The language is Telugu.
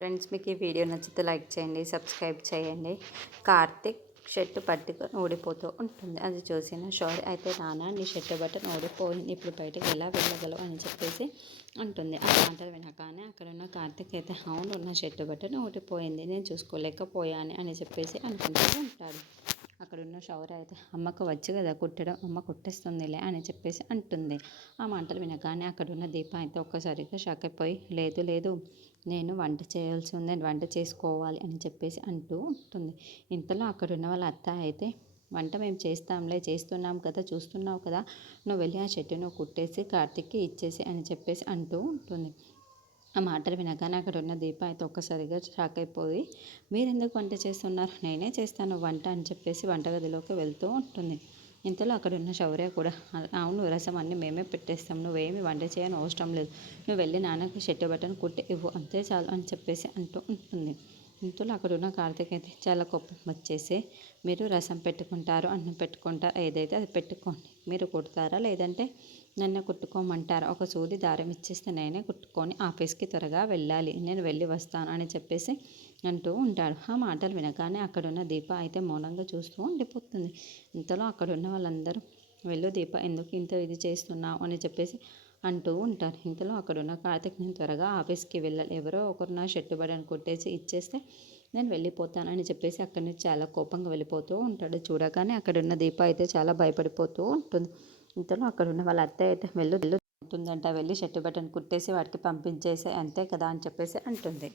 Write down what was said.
ఫ్రెండ్స్, మీకు ఈ వీడియో నచ్చితే లైక్ చేయండి, సబ్స్క్రైబ్ చేయండి. కార్తిక్ షర్ట్ పట్టుకొని ఊడిపోతూ ఉంటుంది. అది చూసిన షౌర్య అయితే, నాన్న నీ షర్ట్ బటన్ ఊడిపోయింది, ఇప్పుడు బయటకు ఎలా వెళ్ళగలవు అని చెప్పేసి అంటుంది. ఆ మాటలు వినగానే అక్కడున్న కార్తిక్ అయితే, అవును నా షర్ట్ బటన్ ఊడిపోయింది, నేను చూసుకోలేకపోయాను అని చెప్పేసి అనుకుంటూ ఉంటాడు. అక్కడున్న షౌర్య అయితే, అమ్మకు వచ్చు కదా కుట్టడం, అమ్మ కుట్టేస్తుందిలే అని చెప్పేసి అంటుంది. ఆ మాటలు వినగానే అక్కడున్న దీప అయితే ఒక్కసారిగా షాక్ అయిపోయి, లేదు లేదు, నేను వంట చేయాల్సి ఉంది, నేను వంట చేసుకోవాలి అని చెప్పేసి అంటూ ఉంటుంది. ఇంతలో అక్కడున్న వాళ్ళ అత్త అయితే, వంట మేము చేస్తాంలే, చేస్తున్నాం కదా, చూస్తున్నావు కదా, నువ్వు వెళ్ళి ఆ షర్ట్ నువ్వు కుట్టేసి కార్తిక్కి ఇచ్చేసి అని చెప్పేసి అంటూ ఉంటుంది. ఆ మాటలు వినగానే అక్కడ ఉన్న దీప అయితే ఒక్కసారిగా షాక్ అయిపోయి, మీరెందుకు వంట చేస్తున్నారు, నేనే చేస్తాను వంట అని చెప్పేసి వంటగదిలోకి వెళ్తూ ఉంటుంది. ఇంతలో అక్కడ ఉన్న శౌర్య కూడా, అవును రసం అన్నీ మేమే పెట్టేస్తాం, నువ్వేమి వంట చేయని అవసరం లేదు, నువ్వు వెళ్ళి నాన్నకి షర్ట్ బటన్ కుట్టి ఇవ్వు అంతే చాలు అని చెప్పేసి అంటూ ఉంటుంది. ఇంతలో అక్కడ ఉన్న కార్తీక్ అయితే చాలా కోపం వచ్చేసి, మీరు రసం పెట్టుకుంటారు, అన్నం పెట్టుకుంటారు, ఏదైతే అది పెట్టుకోండి, మీరు కుడతారా లేదంటే నన్ను కుట్టుకోమంటారా, ఒక సూది దారం ఇచ్చేస్తే నేనే కుట్టుకొని ఆఫీస్కి త్వరగా వెళ్ళాలి, నేను వెళ్ళి వస్తాను అని చెప్పేసి అంటూ ఉంటాడు. ఆ మాటలు వినగానే అక్కడున్న దీప అయితే మౌనంగా చూస్తూ ఉండిపోతుంది. ఇంతలో అక్కడున్న వాళ్ళందరూ, వెళ్ళు దీప, ఎందుకు ఇంత ఇది చేస్తున్నావు అని చెప్పేసి అంటూ ఉంటారు. ఇంతలో అక్కడున్న కార్తిక్, నేను త్వరగా ఆఫీస్కి వెళ్ళాలి, ఎవరో ఒకరు నా షర్టు బటన్ కొట్టేసి ఇచ్చేస్తే నేను వెళ్ళిపోతానని చెప్పేసి అక్కడి నుంచి చాలా కోపంగా వెళ్ళిపోతూ ఉంటాడు. చూడగానే అక్కడున్న దీప అయితే చాలా భయపడిపోతూ ఉంటుంది. ఇంతలో అక్కడున్న వాళ్ళ అత్తయ్య అయితే, వెళ్ళు ఉంటుందంట, వెళ్ళి షర్టు బటన్ కుట్టేసి వాటికి పంపించేసి అంతే కదా అని చెప్పేసి అంటుంది.